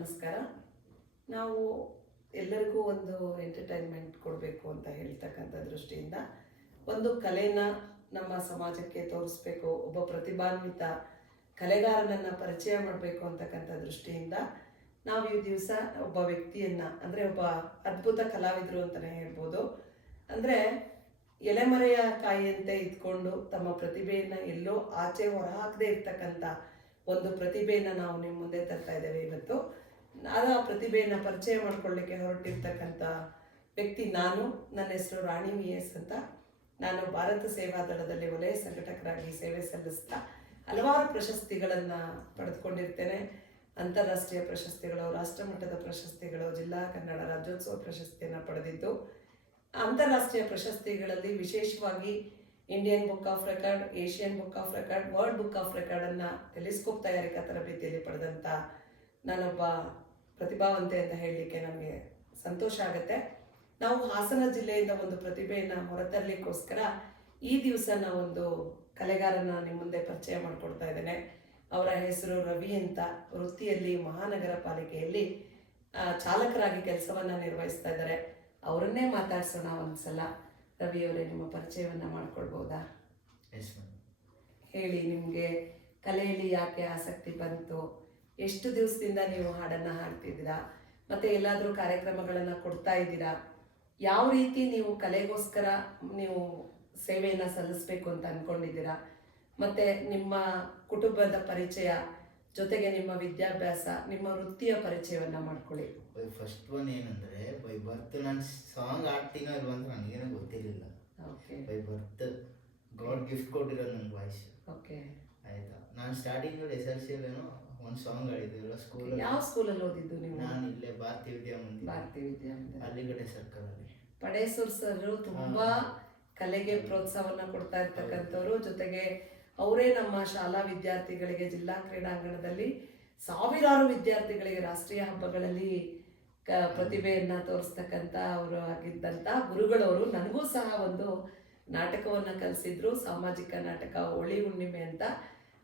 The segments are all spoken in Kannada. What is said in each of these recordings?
ನಮಸ್ಕಾರ. ನಾವು ಎಲ್ಲರಿಗೂ ಒಂದು ಎಂಟರ್ಟೈನ್ಮೆಂಟ್ ಕೊಡಬೇಕು ಅಂತ ಹೇಳ್ತಕ್ಕಂಥ ದೃಷ್ಟಿಯಿಂದ ಒಂದು ಕಲೆನ ನಮ್ಮ ಸಮಾಜಕ್ಕೆ ತೋರಿಸ್ಬೇಕು, ಒಬ್ಬ ಪ್ರತಿಭಾನ್ವಿತ ಕಲೆಗಾರನನ್ನು ಪರಿಚಯ ಮಾಡಬೇಕು ಅಂತಕ್ಕಂಥ ದೃಷ್ಟಿಯಿಂದ ನಾವು ಈ ದಿವಸ ಒಬ್ಬ ವ್ಯಕ್ತಿಯನ್ನು, ಅಂದರೆ ಒಬ್ಬ ಅದ್ಭುತ ಕಲಾವಿದರು ಅಂತಲೇ ಹೇಳ್ಬೋದು. ಅಂದರೆ ಎಲೆಮರೆಯ ಕಾಯಿಯಂತೆ ಇದ್ಕೊಂಡು ತಮ್ಮ ಪ್ರತಿಭೆಯನ್ನು ಎಲ್ಲೋ ಆಚೆ ಹೊರಹಾಕದೇ ಇರ್ತಕ್ಕಂಥ ಒಂದು ಪ್ರತಿಭೆಯನ್ನು ನಾವು ನಿಮ್ಮ ಮುಂದೆ ತರ್ತಾ ಇದ್ದೇವೆ ಇವತ್ತು. ಆ ಪ್ರತಿಭೆಯನ್ನು ಪರಿಚಯ ಮಾಡ್ಕೊಳ್ಳಿಕ್ಕೆ ಹೊರಟಿರ್ತಕ್ಕಂಥ ವ್ಯಕ್ತಿ ನಾನು. ನನ್ನ ಹೆಸರು ರಾಣಿ VS ಅಂತ. ನಾನು ಭಾರತ ಸೇವಾ ದಳದಲ್ಲಿ ವಲಯ ಸಂಘಟಕರಾಗಿ ಸೇವೆ ಸಲ್ಲಿಸ್ತಾ ಹಲವಾರು ಪ್ರಶಸ್ತಿಗಳನ್ನು ಪಡೆದುಕೊಂಡಿರ್ತೇನೆ. ಅಂತಾರಾಷ್ಟ್ರೀಯ ಪ್ರಶಸ್ತಿಗಳು, ರಾಷ್ಟ್ರಮಟ್ಟದ ಪ್ರಶಸ್ತಿಗಳು, ಜಿಲ್ಲಾ ಕನ್ನಡ ರಾಜ್ಯೋತ್ಸವ ಪ್ರಶಸ್ತಿಯನ್ನು ಪಡೆದಿದ್ದು. ಅಂತಾರಾಷ್ಟ್ರೀಯ ಪ್ರಶಸ್ತಿಗಳಲ್ಲಿ ವಿಶೇಷವಾಗಿ Indian book of record, Asian book of record, world book of ರೆಕಾರ್ಡನ್ನು ಟೆಲಿಸ್ಕೋಪ್ ತಯಾರಿಕಾ ತರಬೇತಿಯಲ್ಲಿ ಪಡೆದಂಥ ನಾನೊಬ್ಬ ಪ್ರತಿಭಾವಂತೆ ಅಂತ ಹೇಳಲಿಕ್ಕೆ ನಮಗೆ ಸಂತೋಷ ಆಗುತ್ತೆ. ನಾವು ಹಾಸನ ಜಿಲ್ಲೆಯಿಂದ ಒಂದು ಪ್ರತಿಭೆಯನ್ನು ಹೊರತರಲಿಕ್ಕೋಸ್ಕರ ಈ ದಿವಸ ನಾವೊಂದು ಕಲೆಗಾರನ ನಿಮ್ಮ ಮುಂದೆ ಪರಿಚಯ ಮಾಡಿಕೊಡ್ತಾ ಇದ್ದೇನೆ. ಅವರ ಹೆಸರು ರವಿ ಅಂತ. ವೃತ್ತಿಯಲ್ಲಿ ಮಹಾನಗರ ಪಾಲಿಕೆಯಲ್ಲಿ ಚಾಲಕರಾಗಿ ಕೆಲಸವನ್ನು ನಿರ್ವಹಿಸ್ತಾ ಇದ್ದಾರೆ. ಅವರನ್ನೇ ಮಾತಾಡ್ಸೋಣ ಒಂದ್ಸಲ. ರವಿ ಅವರೇ, ನಿಮ್ಮ ಪರಿಚಯವನ್ನು ಮಾಡಿಕೊಡ್ಬೋದಾ? ಹೇಳಿ, ನಿಮಗೆ ಕಲೆಯಲ್ಲಿ ಯಾಕೆ ಆಸಕ್ತಿ ಬಂತು? ಎಷ್ಟು ದಿವಸದಿಂದ ನೀವು ಹಾಡನ್ನು ಹಾಡ್ತಿದ್ದೀರಾ? ಮತ್ತು ಎಲ್ಲಾದರೂ ಕಾರ್ಯಕ್ರಮಗಳನ್ನು ಕೊಡ್ತಾ ಇದ್ದೀರಾ? ಯಾವ ರೀತಿ ನೀವು ಕಲೆಗೋಸ್ಕರ ನೀವು ಸೇವೆಯನ್ನು ಸಲ್ಲಿಸಬೇಕು ಅಂತ ಅಂದ್ಕೊಂಡಿದ್ದೀರಾ? ಮತ್ತು ನಿಮ್ಮ ಕುಟುಂಬದ ಪರಿಚಯ ಜೊತೆಗೆ ನಿಮ್ಮ ವಿದ್ಯಾಭ್ಯಾಸ, ನಿಮ್ಮ ವೃತ್ತಿಯ ಪರಿಚಯವನ್ನು ಮಾಡ್ಕೊಳ್ಳಿ. ಫಸ್ಟ್ ಒನ್ ಏನಂದರೆ, ಬೈ ಬರ್ತ್ ನಾನು ಸಾಂಗ್ ಆಡ್ತೀನೋ ಇಲ್ವ ಅಂತ ನನಗೇನೋ ಗೊತ್ತಿರಲಿಲ್ಲ. Okay. By birth god gift ಕೊಟ್ಟಿರೋದು ನನ್ನ ವಾಯ್ಸ್. ಓಕೆ, ಆಯಿತಾ. ನಾನು ಸ್ಟಾರ್ಟಿಂಗ್ SLCಯಲ್ಲೇನೋ ಒಂದು ಸಾಂಗ್ ಆಡಿದ್ದೆ ಸ್ಕೂಲ್. ಯಾವ ಸ್ಕೂಲಲ್ಲಿ ಓದಿದ್ದು ನೀವು? ನಾನು ಇಲ್ಲೇ ಭಾರತೀಯ ವಿದ್ಯಾಮಂದಿರ. ಭಾರತೀಯ ವಿದ್ಯಾಮಂದಿರ, ಅಲ್ಲಿಗಡೆ ಸರ್ಕಲಲ್ಲಿ. ಪಡೇಸೂರ್ ಸರ್ ತುಂಬಾ ಕಲೆಗೆ ಪ್ರೋತ್ಸಾಹವನ್ನು ಕೊಡ್ತಾ ಇರ್ತಕ್ಕಂಥವ್ರು. ಜೊತೆಗೆ ಅವರೇ ನಮ್ಮ ಶಾಲಾ ವಿದ್ಯಾರ್ಥಿಗಳಿಗೆ ಜಿಲ್ಲಾ ಕ್ರೀಡಾಂಗಣದಲ್ಲಿ ಸಾವಿರಾರು ವಿದ್ಯಾರ್ಥಿಗಳಿಗೆ ರಾಷ್ಟ್ರೀಯ ಹಬ್ಬಗಳಲ್ಲಿ ಪ್ರತಿಭೆಯನ್ನು ತೋರಿಸ್ತಕ್ಕಂಥ ಅವರು ಆಗಿದ್ದಂಥ ಗುರುಗಳವರು. ನನಗೂ ಸಹ ಒಂದು ನಾಟಕವನ್ನು ಕಲಿಸಿದ್ರು, ಸಾಮಾಜಿಕ ನಾಟಕ ಹೋಳಿ ಹುಣ್ಣಿಮೆ ಅಂತ.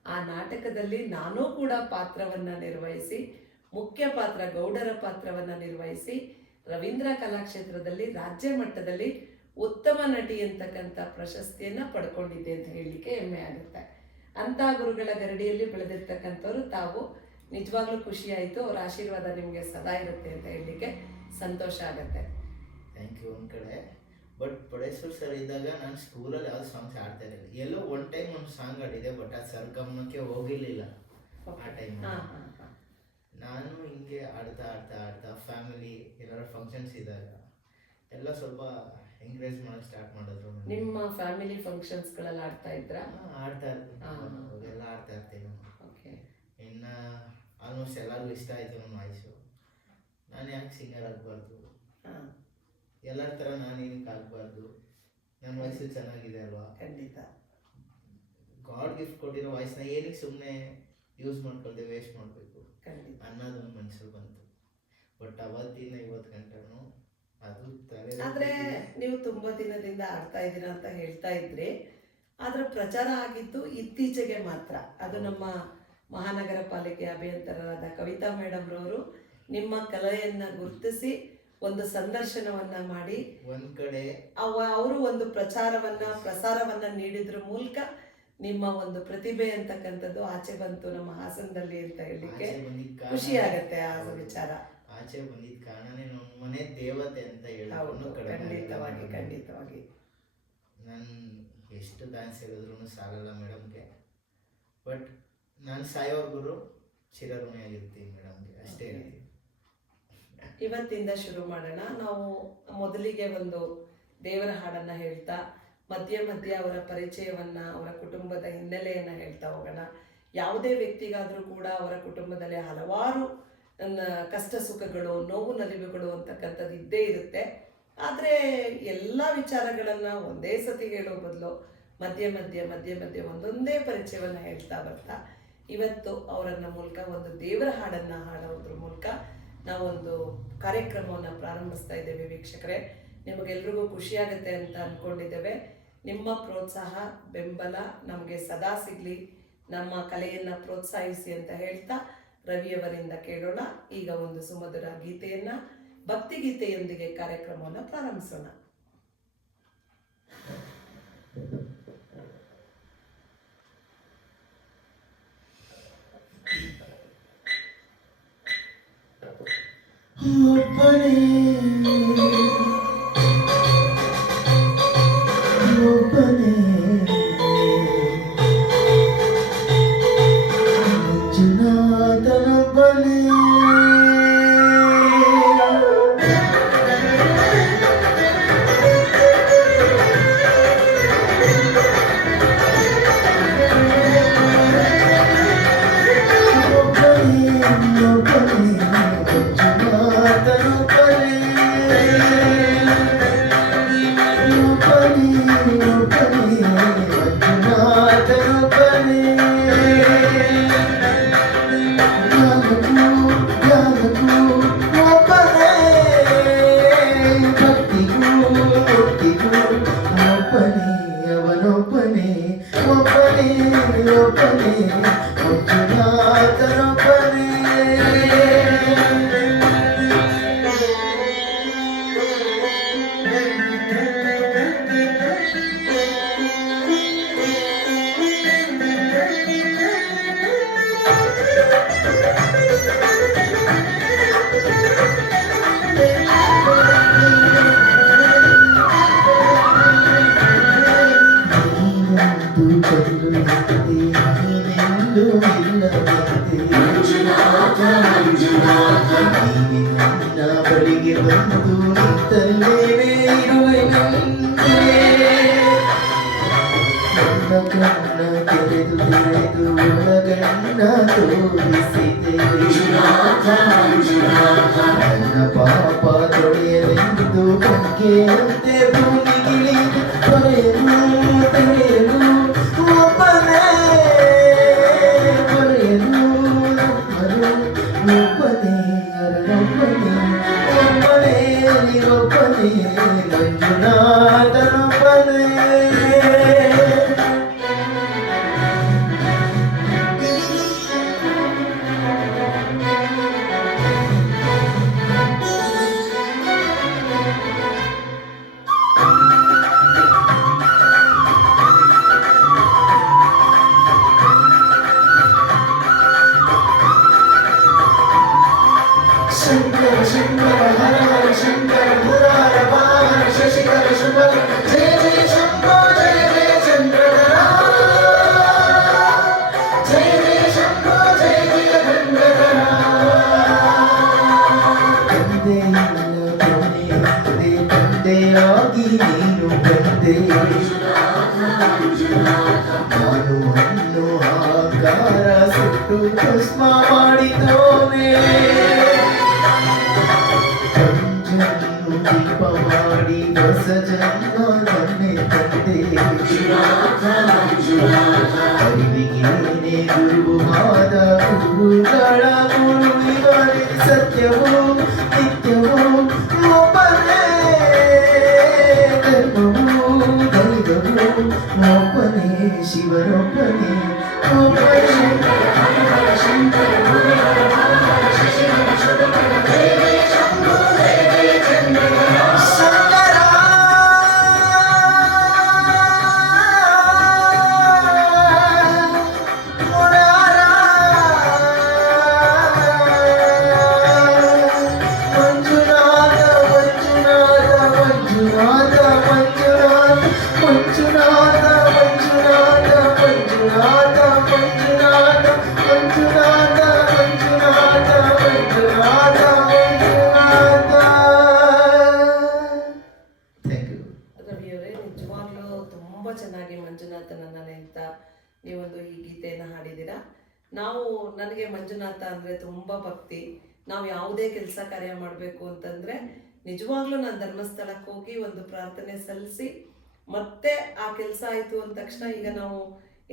ಆ ನಾಟಕದಲ್ಲಿ ನಾನೂ ಕೂಡ ಪಾತ್ರವನ್ನು ನಿರ್ವಹಿಸಿ, ಮುಖ್ಯ ಪಾತ್ರ ಗೌಡರ ಪಾತ್ರವನ್ನು ನಿರ್ವಹಿಸಿ ರವೀಂದ್ರ ಕಲಾಕ್ಷೇತ್ರದಲ್ಲಿ ರಾಜ್ಯ ಮಟ್ಟದಲ್ಲಿ ಉತ್ತಮ ನಟಿ ಅಂತಕ್ಕಂಥ ಪ್ರಶಸ್ತಿಯನ್ನು ಪಡ್ಕೊಂಡಿದ್ದೆ ಅಂತ ಹೇಳಲಿಕ್ಕೆ ಹೆಮ್ಮೆ ಆಗುತ್ತೆ. ಅಂಥ ಗುರುಗಳ ಗರಡಿಯಲ್ಲಿ ಬೆಳೆದಿರ್ತಕ್ಕಂಥವ್ರು ತಾವು. ನಿಜವಾಗ್ಲೂ ಖುಷಿ ಆಯಿತು. ಅವ್ರ ಆಶೀರ್ವಾದ ನಿಮಗೆ ಸದಾ ಇರುತ್ತೆ ಅಂತ ಹೇಳಲಿಕ್ಕೆ ಸಂತೋಷ ಆಗುತ್ತೆ. Thank you. ಒಂದು ಕಡೆ ಬಟ್ ಪಡೇಶ್ವರ್ ಸರ್ ಇದ್ದಾಗ ನಾನು ಸ್ಕೂಲಲ್ಲಿ ಯಾವ್ದು ಸಾಂಗ್ಸ್ ಆಡ್ತಾ ಇರಲಿಲ್ಲ. ಎಲ್ಲೋ ಒನ್ ಟೈಮ್ ಒಂದು ಸಾಂಗ್ ಆಡಿದೆ, ಬಟ್ ಅದು ಸರ್ ಗಮನಕ್ಕೆ ಹೋಗಿರಲಿಲ್ಲ ಆ ಟೈಮ್. ನಾನು ಹಿಂಗೆ ಆಡ್ತಾ ಆಡ್ತಾ ಆಡ್ತಾ ಫ್ಯಾಮಿಲಿ ಏನಾದ್ರು ಫಂಕ್ಷನ್ಸ್ ಇದ್ದಾಗ ಎಲ್ಲ ಸ್ವಲ್ಪ ಎಂಕರೇಜ್ ಮಾಡೋಕ್ಕೆ ಸ್ಟಾರ್ಟ್ ಮಾಡಿದ್ರು. ನಿಮ್ಮ ಫ್ಯಾಮಿಲಿ ಫಂಕ್ಷನ್ಸ್ಗಳಲ್ಲಿ ಆಡ್ತಾ ಇದ್ರಾ? ಆಡ್ತಾ ಇರ್ತೀನಿ, ಅವಾಗೆಲ್ಲ ಆಡ್ತಾ ಇರ್ತೀನಿ. ಓಕೆ. ಇನ್ನು ಆಲ್ಮೋಸ್ಟ್ ಎಲ್ಲರಿಗೂ ಇಷ್ಟ ಆಯಿತು ನನ್ನ ವಾಯ್ಸು. ನಾನು ಯಾಕೆ ಸಿಂಗರ್ ಆಗಬಾರ್ದು, ಎಲ್ಲರ ಥರ ನಾನು ಏನಕ್ಕೆ ಆಗಬಾರ್ದು, ನನ್ನ ವಾಯ್ಸು ಚೆನ್ನಾಗಿದೆ ಅಲ್ವಾ? ಖಂಡಿತ. ಗಾಡ್ ಗಿಫ್ಟ್ ಕೊಟ್ಟಿರೋ ವಾಯ್ಸ್ನ ಏನಕ್ಕೆ ಸುಮ್ಮನೆ ಯೂಸ್ ಮಾಡ್ಕೊಳ್ದೆ ವೇಸ್ಟ್ ಮಾಡಬೇಕು ಅನ್ನೋದೊಂದು ಮನಸ್ಸಲ್ಲಿ ಬಂತು. ಬಟ್ ಅವತ್ತಿನ 50 ಗಂಟೆನೂ ಅದು ಆದರೆ ನೀವು ತುಂಬ ದಿನದಿಂದ ಆಡ್ತಾ ಇದ್ದೀರಾ ಅಂತ ಹೇಳ್ತಾ ಇದ್ರಿ. ಆದರೆ ಪ್ರಚಾರ ಆಗಿದ್ದು ಇತ್ತೀಚೆಗೆ ಮಾತ್ರ. ಅದು ನಮ್ಮ ಮಹಾನಗರ ಪಾಲಿಕೆ ಅಭಿಯಂತರರಾದ ಕವಿತಾ ಮೇಡಮ್ ರವರು ನಿಮ್ಮ ಕಲೆಯನ್ನು ಗುರುತಿಸಿ ಒಂದು ಸಂದರ್ಶನವನ್ನ ಮಾಡಿ ಒಂದ್ ಕಡೆ ಅವರು ಒಂದು ಪ್ರಸಾರವನ್ನ ನೀಡಿದ್ರ ಮೂಲಕ ನಿಮ್ಮ ಒಂದು ಪ್ರತಿಭೆ ಅಂತಕ್ಕಂಥದ್ದು ಆಚೆ ಬಂತು ನಮ್ಮ ಹಾಸನದಲ್ಲಿ ಅಂತ ಹೇಳಲಿಕ್ಕೆ ಖುಷಿ ಆಗತ್ತೆ. ಆ ವಿಚಾರ ಆಚೆ ಬಂದಿದ್ದ ಕಾರಣನೇ ನಮ್ಮ ಮನೆ ದೇವತೆ ಅಂತ ಹೇಳೋದು. ಖಂಡಿತವಾಗಿ ಖಂಡಿತವಾಗಿ. ನಾನು ಎಷ್ಟು ಡ್ಯಾನ್ಸ್ ಹೇಳಿದ್ರು ಸಾಲಲ್ಲ ಮೇಡಮ್ಗೆ. ಬಟ್ ನಾನು ಸಾಯೋರ್ಗುರು ಚಿರಋಣಿಯಾಗಿರ್ತೀನಿ ಮೇಡಮ್ಗೆ, ಅಷ್ಟೇ ಹೇಳ್ತೀನಿ. ಇವತ್ತಿಂದ ಶುರು ಮಾಡೋಣ. ನಾವು ಮೊದಲಿಗೆ ಒಂದು ದೇವರ ಹಾಡನ್ನು ಹೇಳ್ತಾ ಮಧ್ಯ ಮಧ್ಯ ಅವರ ಪರಿಚಯವನ್ನು, ಅವರ ಕುಟುಂಬದ ಹಿನ್ನೆಲೆಯನ್ನು ಹೇಳ್ತಾ ಹೋಗೋಣ. ಯಾವುದೇ ವ್ಯಕ್ತಿಗಾದರೂ ಕೂಡ ಅವರ ಕುಟುಂಬದಲ್ಲಿ ಹಲವಾರು ಕಷ್ಟ ಸುಖಗಳು, ನೋವು ನಲಿವುಗಳು ಅಂತಕ್ಕಂಥದ್ದು ಇದ್ದೇ ಇರುತ್ತೆ. ಆದರೆ ಎಲ್ಲ ವಿಚಾರಗಳನ್ನು ಒಂದೇ ಸತಿ ಹೇಳೋ ಬದಲು ಮಧ್ಯ ಮಧ್ಯ ಮಧ್ಯ ಮಧ್ಯ ಒಂದೊಂದೇ ಪರಿಚಯವನ್ನು ಹೇಳ್ತಾ ಬರ್ತಾ ಇವತ್ತು ಅವರನ್ನ ಮೂಲಕ ಒಂದು ದೇವರ ಹಾಡನ್ನು ಹಾಡೋದ್ರ ಮೂಲಕ ನಾವೊಂದು ಕಾರ್ಯಕ್ರಮವನ್ನು ಪ್ರಾರಂಭಿಸ್ತಾ ಇದ್ದೇವೆ. ವೀಕ್ಷಕರೇ, ನಿಮಗೆಲ್ರಿಗೂ ಖುಷಿಯಾಗುತ್ತೆ ಅಂತ ಅಂದ್ಕೊಂಡಿದ್ದೇವೆ. ನಿಮ್ಮ ಪ್ರೋತ್ಸಾಹ ಬೆಂಬಲ ನಮಗೆ ಸದಾ ಸಿಗಲಿ, ನಮ್ಮ ಕಲೆಯನ್ನು ಪ್ರೋತ್ಸಾಹಿಸಿ ಅಂತ ಹೇಳ್ತಾ ರವಿಯವರಿಂದ ಕೇಳೋಣ. ಈಗ ಒಂದು ಸುಮಧುರ ಗೀತೆಯನ್ನ, ಭಕ್ತಿ ಗೀತೆಯೊಂದಿಗೆ ಕಾರ್ಯಕ್ರಮವನ್ನು ಪ್ರಾರಂಭಿಸೋಣ. ಬಳಿಗೆ ಬಂದು ನಿಂತಲ್ಲೇನೆ ಇರುವೆ ನನ್ನ ಕಣ್ಣ ತೆರೆದು ಒಳಗಣ್ಣ ತೋರಿಸಿದೆ ನನ್ನ ಪಾಪ ತೊಳೆಯಲೆಂದು ಕಂಕೆಯಂತೆ ಭೂಮಿಗಿಳಿದು ತೊರೆಯಲು ತೆರೆಯಲು ಒಬ್ಬನೇ ಕೊರೆಯಲು ಒಬ್ಬನೇ ಒಬ್ಬನೇ ಮಂಜುನಾಥನೊಬ್ಬನೇ. ಶಂಕರ ಶಂಕರ ಹರ ಹರ ಶಂಕರ ಮುರಾರ ಪಾರ ಶಶಿಕರ ಶುಭ ಜಯ ಜಯ ಶಂಭೋ ಜಯ ಜಯ ಚಂದ್ರಧರ ಜಯ ಜಯ ಶಂಭೋ ಜಯ ಜಯ ಗಂಗಾಧರ. ತಂದೆ ತಂದೆಯಾಗಿ ನೀನು ಬಂದೆ ನಾನು ಅನ್ನು ಆಕಾರ ಸುಟ್ಟು ಭಸ್ಮ ಮಾಡಿದೋನೆ ದೀಪ ಮಾಡಿ ಹೊಸ ಜನ್ಮ ನನ್ನೆ ತಂದೆ ಅರಿವಿಗೇನೆ ಗುರುವಾದ ಗುರುಗಳ ಗುರು ಇವರೇ ಸತ್ಯವೋ ನಿತ್ಯವೋ ಒಬ್ಬನೇ ಧರ್ಮವೋ ದೈವವೋ ಒಬ್ಬನೇ ಶಿವನೊಬ್ಬನೇ ಒಬ್ಬನೇ ನೀವೊಂದು ಈ ಗೀತೆಯನ್ನು ಹಾಡಿದ್ದೀರಾ. ನಾವು ನನಗೆ ಮಂಜುನಾಥ ಅಂದರೆ ತುಂಬ ಭಕ್ತಿ. ನಾವು ಯಾವುದೇ ಕೆಲಸ ಕಾರ್ಯ ಮಾಡಬೇಕು ಅಂತಂದರೆ ನಿಜವಾಗ್ಲೂ ನಾನು ಧರ್ಮಸ್ಥಳಕ್ಕೆ ಹೋಗಿ ಒಂದು ಪ್ರಾರ್ಥನೆ ಸಲ್ಲಿಸಿ ಮತ್ತೆ ಆ ಕೆಲಸ ಆಯಿತು ಅಂದ ತಕ್ಷಣ, ಈಗ ನಾವು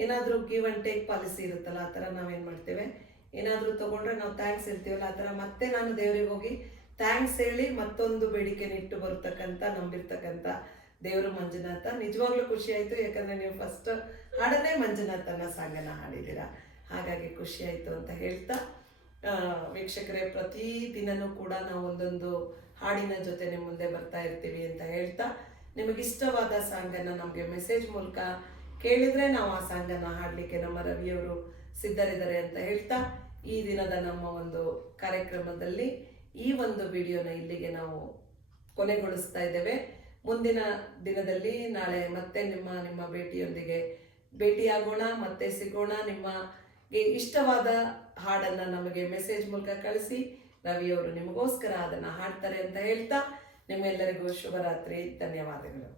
ಏನಾದರೂ ಗಿವ್ ಆ್ಯಂಡ್ ಟೇಕ್ ಪಾಲಿಸಿ ಇರುತ್ತಲ್ಲ, ಆ ಥರ ನಾವೇನು ಮಾಡ್ತೇವೆ, ಏನಾದರೂ ತೊಗೊಂಡ್ರೆ ನಾವು ಥ್ಯಾಂಕ್ಸ್ ಹೇಳ್ತೀವಲ್ಲ, ಆ ಥರ ಮತ್ತೆ ನಾನು ದೇವರಿಗೆ ಹೋಗಿ ಥ್ಯಾಂಕ್ಸ್ ಹೇಳಿ ಮತ್ತೊಂದು ಬೇಡಿಕೆನ ಇಟ್ಟು ಬರ್ತಕ್ಕಂಥ ನಂಬಿರ್ತಕ್ಕಂಥ ದೇವರು ಮಂಜುನಾಥ. ನಿಜವಾಗ್ಲೂ ಖುಷಿ ಆಯಿತು, ಯಾಕಂದರೆ ನೀವು ಫಸ್ಟ್ ಹಾಡನ್ನೇ ಮಂಜುನಾಥನ ಸಾಂಗನ್ನು ಹಾಡಿದ್ದೀರಾ, ಹಾಗಾಗಿ ಖುಷಿ ಆಯಿತು ಅಂತ ಹೇಳ್ತಾ ವೀಕ್ಷಕರೇ, ಪ್ರತಿ ದಿನನೂ ಕೂಡ ನಾವು ಒಂದೊಂದು ಹಾಡಿನ ಜೊತೆ ನಿಮ್ಮ ಮುಂದೆ ಬರ್ತಾ ಇರ್ತೀವಿ ಅಂತ ಹೇಳ್ತಾ, ನಿಮಗಿಷ್ಟವಾದ ಸಾಂಗನ್ನು ನಮಗೆ ಮೆಸೇಜ್ ಮೂಲಕ ಕೇಳಿದರೆ ನಾವು ಆ ಸಾಂಗನ್ನು ಹಾಡಲಿಕ್ಕೆ ನಮ್ಮ ರವಿಯವರು ಸಿದ್ಧರಿದ್ದಾರೆ ಅಂತ ಹೇಳ್ತಾ, ಈ ದಿನದ ನಮ್ಮ ಒಂದು ಕಾರ್ಯಕ್ರಮದಲ್ಲಿ ಈ ಒಂದು ವಿಡಿಯೋನ ಇಲ್ಲಿಗೆ ನಾವು ಕೊನೆಗೊಳಿಸ್ತಾ ಇದ್ದೇವೆ. ಮುಂದಿನ ದಿನದಲ್ಲಿ ನಾಳೆ ಮತ್ತೆ ನಿಮ್ಮ ಭೇಟಿಯೊಂದಿಗೆ ಭೇಟಿಯಾಗೋಣ, ಮತ್ತೆ ಸಿಗೋಣ. ನಿಮಗೆ ಇಷ್ಟವಾದ ಹಾಡನ್ನು ನಮಗೆ ಮೆಸೇಜ್ ಮೂಲಕ ಕಳಿಸಿ, ರವಿಯವರು ನಿಮಗೋಸ್ಕರ ಅದನ್ನು ಹಾಡ್ತಾರೆ ಅಂತ ಹೇಳ್ತಾ, ನಿಮ್ಮೆಲ್ಲರಿಗೂ ಶುಭರಾತ್ರಿ. ಧನ್ಯವಾದಗಳು.